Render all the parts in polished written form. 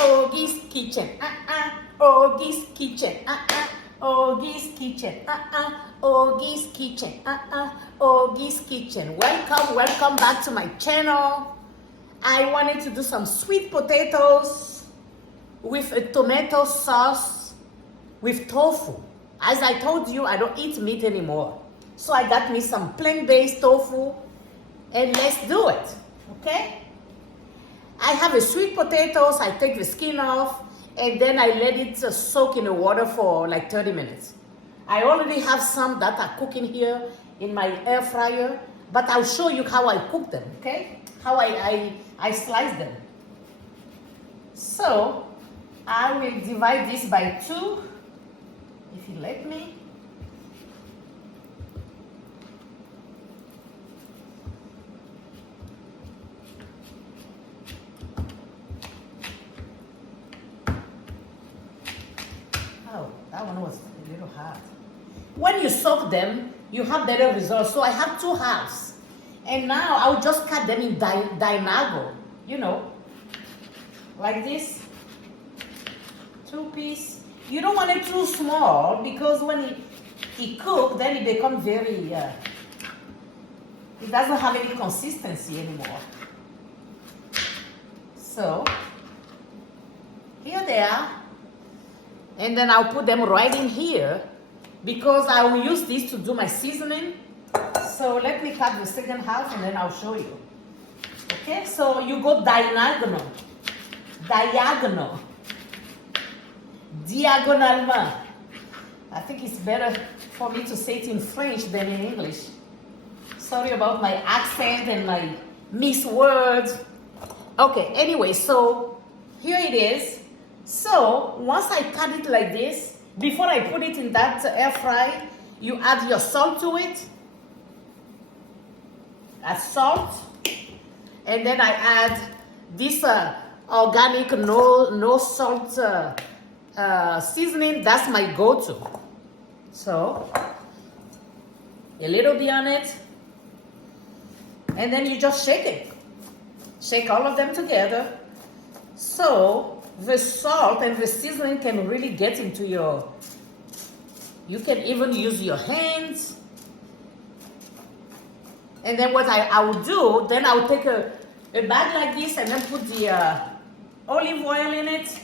Ogie's kitchen. Ogie's kitchen. Ogie's kitchen. Ogie's kitchen. Ogie's kitchen. Welcome back to my channel. I wanted to do some sweet potatoes with a tomato sauce with tofu. As I told you, I don't eat meat anymore. So I got me some plant-based tofu, and let's do it, okay? I have a sweet potatoes, I take the skin off, and then I let it soak in the water for like 30 minutes. I already have some that are cooking here in my air fryer, but I'll show you how I cook them, okay? How I slice them. So, I will divide this by 2, if you let me. Oh, that one was a little hard. When you soak them, you have better results. So I have 2 halves. And now I'll just cut them in diagonal, you know, like this. 2 pieces. You don't want it too small because when it cooks, then it becomes very, it doesn't have any consistency anymore. So, here they are. And then I'll put them right in here because I will use this to do my seasoning. So let me cut the second half and then I'll show you. Okay, so you go diagonal. Diagonalement. I think it's better for me to say it in French than in English. Sorry about my accent and my mixed words. Okay, anyway, so here it is. So, once I cut it like this, before I put it in that air fry, you add your salt to it. Add salt. And then I add this organic, no salt seasoning. That's my go-to. So, a little bit on it. And then you just shake it. Shake all of them together. So, the salt and the seasoning can really get into you can even use your hands. And then what I will do, then I'll take a bag like this and then put the olive oil in it.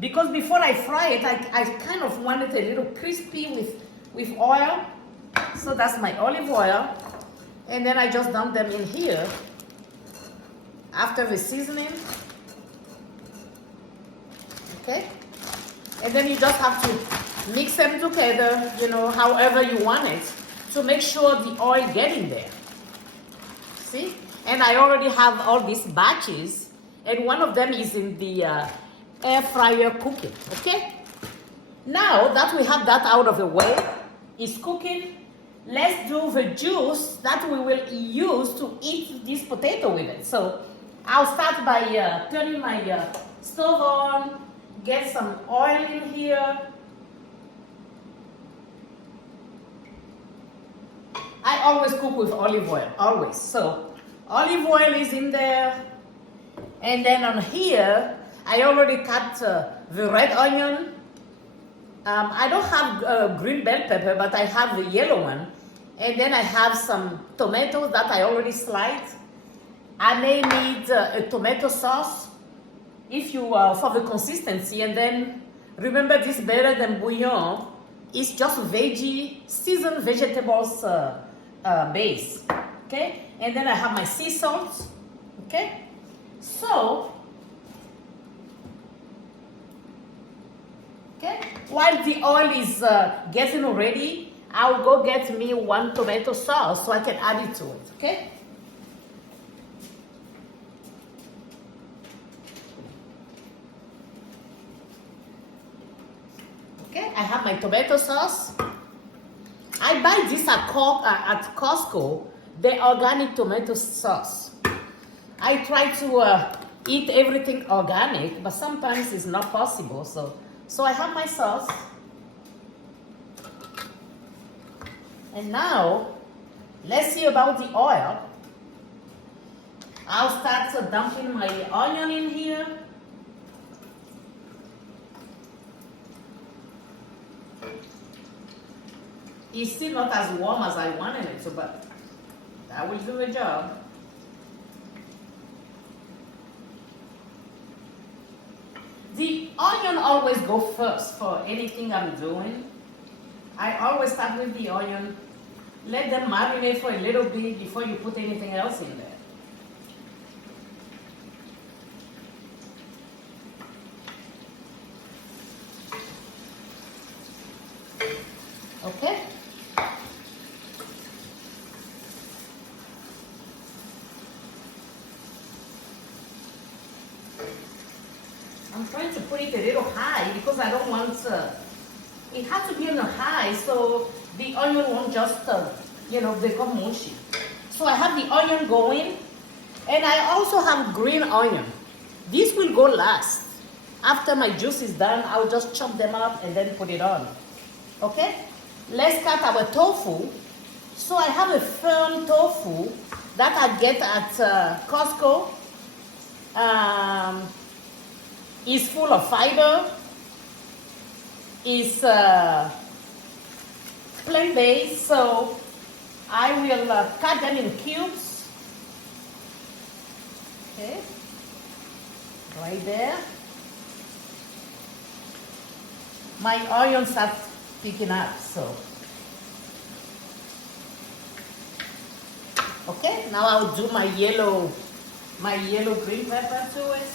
Because before I fry it, I kind of want it a little crispy with oil. So that's my olive oil. And then I just dump them in here after the seasoning. Okay, and then you just have to mix them together, you know, however you want it, to make sure the oil get in there. See, and I already have all these batches, and one of them is in the air fryer cooking. Okay, now that we have that out of the way, it's cooking. Let's do the juice that we will use to eat this potato with it. So I'll start by turning my stove on. Get some oil in here. I always cook with olive oil, always. So olive oil is in there. And then on here, I already cut the red onion. I don't have green bell pepper, but I have the yellow one. And then I have some tomatoes that I already sliced. I may need a tomato sauce if you for the consistency, and then remember this better than bouillon. It's just veggie, seasoned vegetables base. Okay, and then I have my sea salt. Okay, so while the oil is getting ready, I'll go get me 1 tomato sauce so I can add it to it. Okay. Okay, I have my tomato sauce. I buy this at Costco, the organic tomato sauce. I try to eat everything organic, but sometimes it's not possible. So I have my sauce. And now, let's see about the oil. I'll start dumping my onion in here. It's still not as warm as I wanted it to, but that will do the job. The onion always go first for anything I'm doing. I always start with the onion. Let them marinate for a little bit before you put anything else in there. Okay? I'm trying to put it a little high because I don't want it has to be on a high so the onion won't just, become mushy. So I have the onion going, and I also have green onion. This will go last. After my juice is done, I'll just chop them up and then put it on. Okay? Let's cut our tofu. So I have a firm tofu that I get at Costco. It's full of fiber. It's plant-based, so I will cut them in cubes. Okay, right there. My onions start picking up, so. Okay, now I'll do my yellow green pepper to it.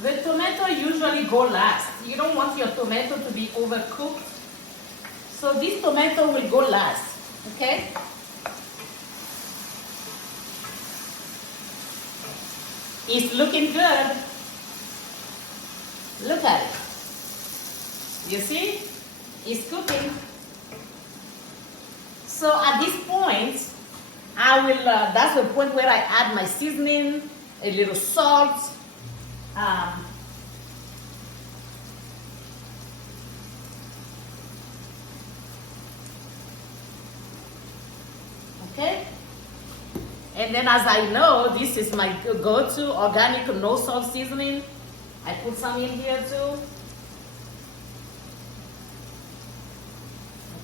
The tomato usually go last. You don't want your tomato to be overcooked. So this tomato will go last, okay? It's looking good. Look at it. You see? It's cooking. So at this point, I will, that's the point where I add my seasoning, a little salt, okay, and then as I know, this is my go-to organic no salt seasoning. I put some in here too.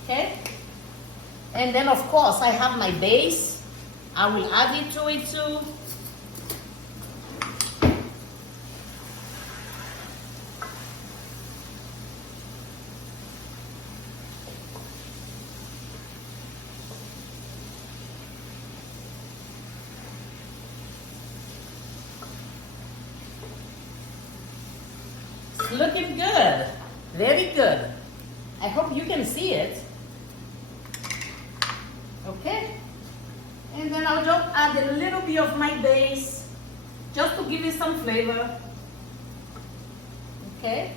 Okay, and then of course I have my base. I will add it to it too. Looking good, very good. I hope you can see it. Okay, and then I'll just add a little bit of my base just to give it some flavor. Okay,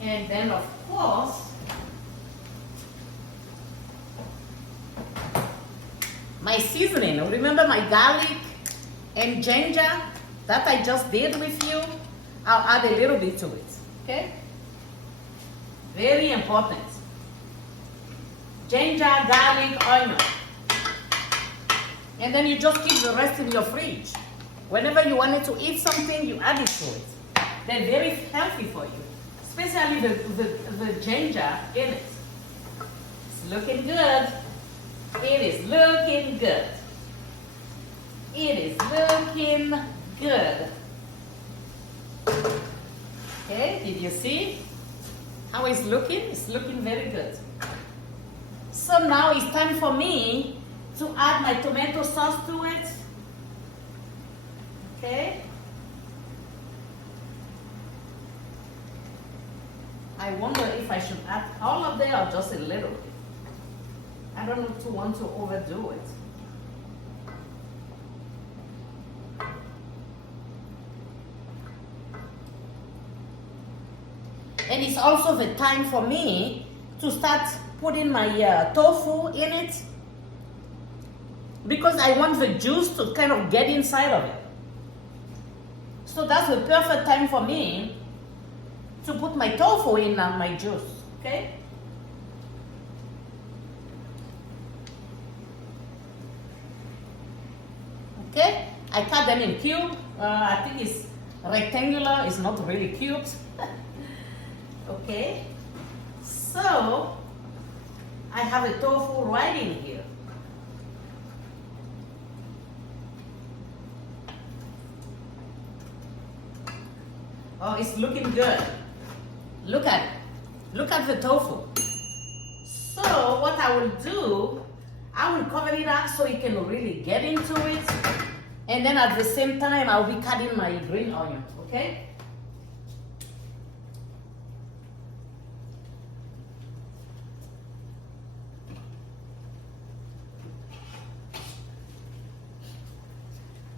and then of course my seasoning. Remember my garlic and ginger that I just did with you? I'll add a little bit to it, okay? Very important. Ginger, garlic, onion. And then you just keep the rest in your fridge. Whenever you wanted to eat something, you add it to it. They're very healthy for you, especially the ginger in it. It's looking good. It is looking good. It is looking good. Okay, did you see how it's looking? It's looking very good. So now it's time for me to add my tomato sauce to it. Okay. I wonder if I should add all of it or just a little bit. I don't want to overdo it. And it's also the time for me to start putting my tofu in it, because I want the juice to kind of get inside of it. So that's the perfect time for me to put my tofu in my juice, okay? Okay, I cut them in cube. I think it's rectangular, it's not really cubes. Okay, so I have a tofu right in here. Oh, it's looking good. Look at it. Look at the tofu. So what I will do, I will cover it up so you can really get into it. And then at the same time, I'll be cutting my green onion, okay?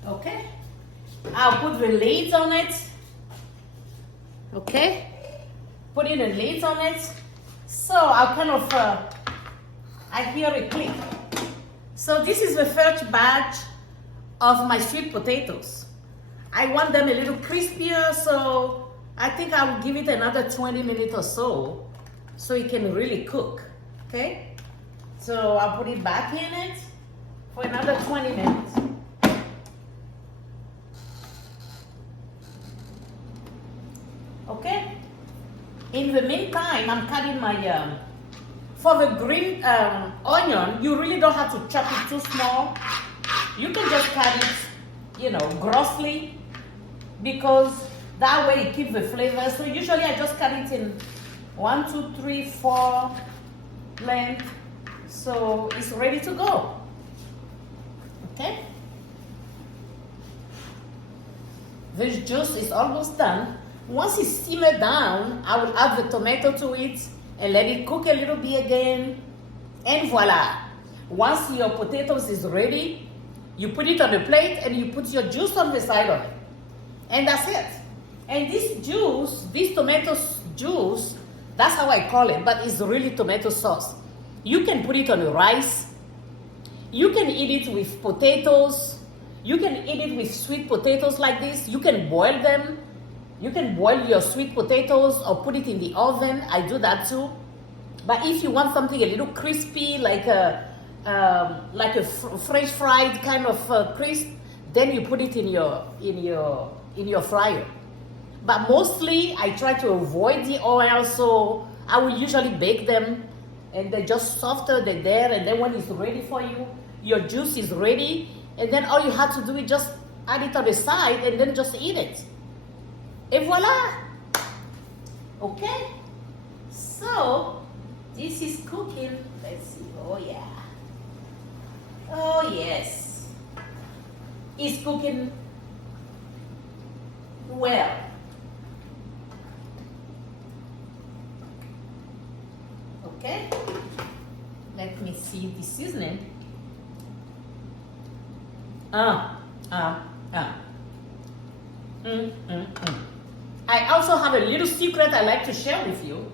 Okay, I'll put the lids on it. Okay, putting the lids on it. So I'll kind of, I hear a click. So this is the first batch of my sweet potatoes. I want them a little crispier, so I think I will give it another 20 minutes or so it can really cook, okay? So I'll put it back in it for another 20 minutes. Okay, in the meantime, I'm cutting my, for the green onion, you really don't have to chop it too small. You can just cut it, grossly, because that way it keeps the flavor. So usually I just cut it in 1, 2, 3, 4 length, so it's ready to go, okay? This juice is almost done. Once it's simmered down, I will add the tomato to it and let it cook a little bit again. And voila. Once your potatoes is ready, you put it on the plate and you put your juice on the side of it. And that's it. And this juice, this tomato juice, that's how I call it, but it's really tomato sauce. You can put it on the rice. You can eat it with potatoes. You can eat it with sweet potatoes like this. You can boil them. You can boil your sweet potatoes or put it in the oven. I do that too. But if you want something a little crispy, like a fresh fried kind of crisp, then you put it in your fryer. But mostly I try to avoid the oil, so I will usually bake them, and they're just softer. They're there, and then when it's ready for you, your juice is ready, and then all you have to do is just add it on the side, and then just eat it. Et voila! Okay, so this is cooking. Let's see. Oh yeah. Oh yes. It's cooking well. Okay. Let me see the seasoning. I also have a little secret I like to share with you.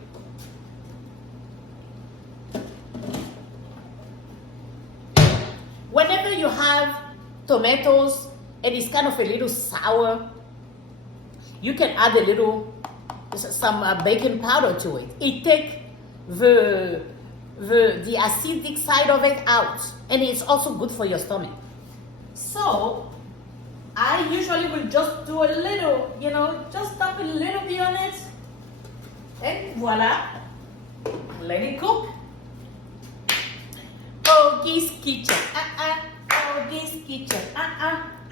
Whenever you have tomatoes and it's kind of a little sour, you can add some baking powder to it. It takes the acidic side of it out, and it's also good for your stomach. So I usually will just do a little, just dump a little bit on it, and voila, let it cook. Ogie's Kitchen, Ogie's Kitchen,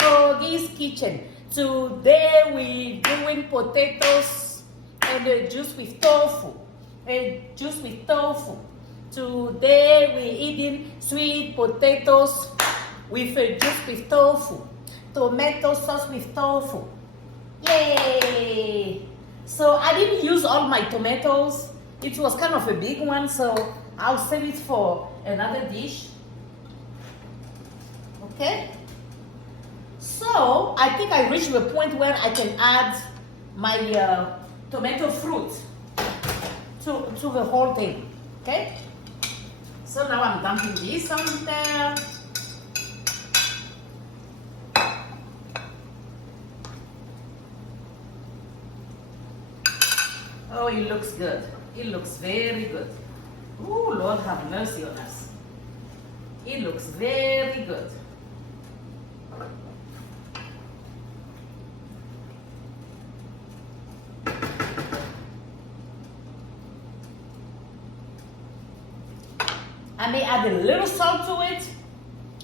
Ogie's Kitchen. Today we're doing potatoes and juice with tofu, Today we're eating sweet potatoes with juice with tofu. Tomato sauce with tofu. Yay! So I didn't use all my tomatoes. It was kind of a big one, so I'll save it for another dish. Okay? So I think I reached the point where I can add my tomato fruit to the whole thing. Okay? So now I'm dumping this on there. Oh, it looks good. It looks very good. Oh, Lord have mercy on us. It looks very good. I may add a little salt to it.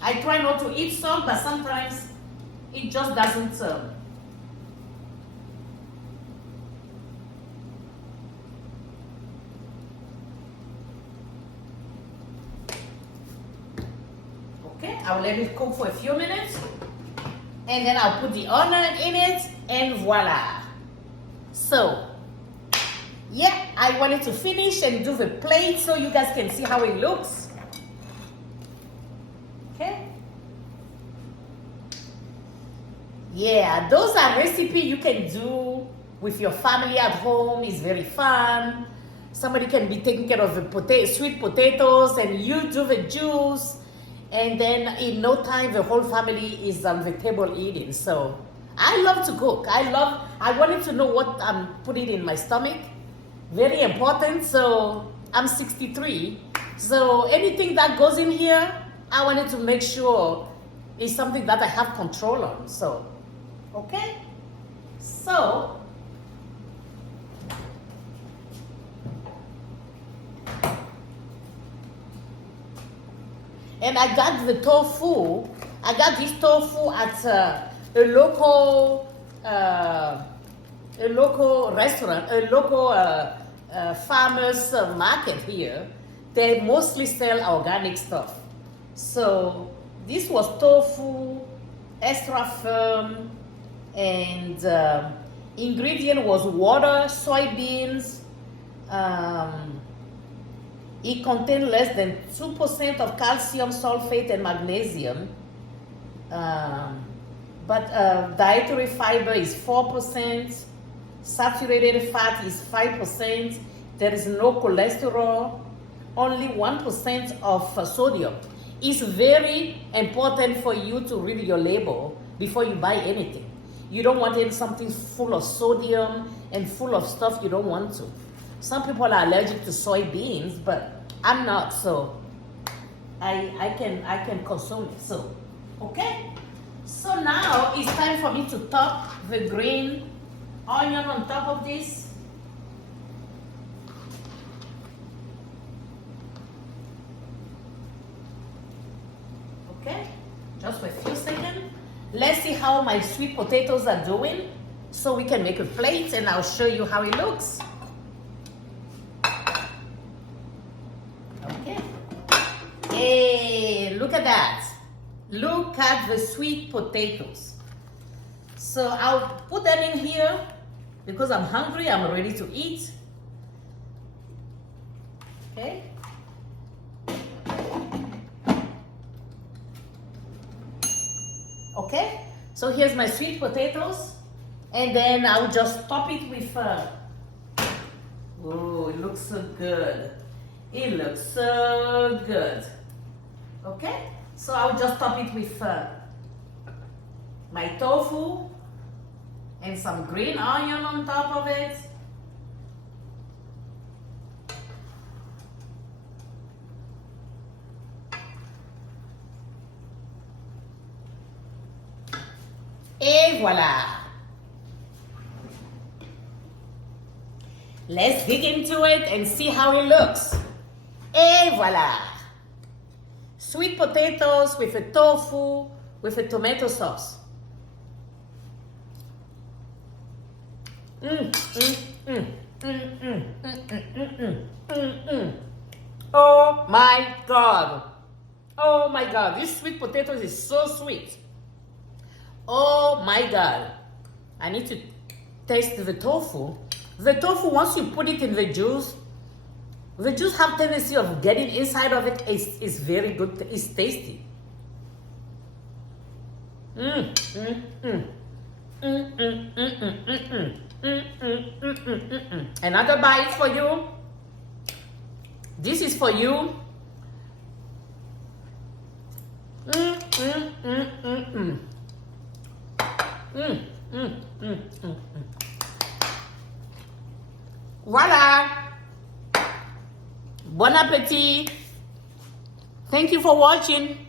I try not to eat salt, but sometimes it just doesn't. Okay, I'll let it cook for a few minutes, and then I'll put the onion in it, and voila. So, yeah, I wanted to finish and do the plate so you guys can see how it looks. Okay. Yeah, those are recipes you can do with your family at home. It's very fun. Somebody can be taking care of the sweet potatoes and you do the juice. And then in no time, the whole family is on the table eating. So I love to cook. I wanted to know what I'm putting in my stomach. Very important. So I'm 63. So anything that goes in here, I wanted to make sure it's something that I have control on. So, okay. So, and I got the tofu. I got this tofu at a local restaurant, a local farmers market here. They mostly sell organic stuff. So this was tofu, extra firm, and ingredient was water, soybeans. It contained less than 2% of calcium, sulfate, and magnesium. But dietary fiber is 4%. Saturated fat is 5%. There is no cholesterol. Only 1% of sodium. It's very important for you to read your label before you buy anything. You don't want something full of sodium and full of stuff you don't want to. Some people are allergic to soybeans, but I'm not, so I can consume it. So, okay. So now it's time for me to top the green onion on top of this. Okay, just for a few seconds. Let's see how my sweet potatoes are doing so we can make a plate and I'll show you how it looks. Okay. Hey, look at that. Look at the sweet potatoes. So I'll put them in here because I'm hungry, I'm ready to eat. Okay. Okay, so here's my sweet potatoes, and then I'll just top it with, oh, it looks so good. It looks so good. Okay, so I'll just top it with my tofu and some green onion on top of it. Et voila. Let's dig into it and see how it looks. Et voila. Sweet potatoes with a tofu with a tomato sauce. Oh my God. Oh my God. This sweet potatoes is so sweet. Oh my God. I need to taste the tofu. The tofu, once you put it in the juice have tendency of getting inside of it. It's very good. It's tasty. Another bite for you. This is for you. Voila. Bon appetit. Thank you for watching.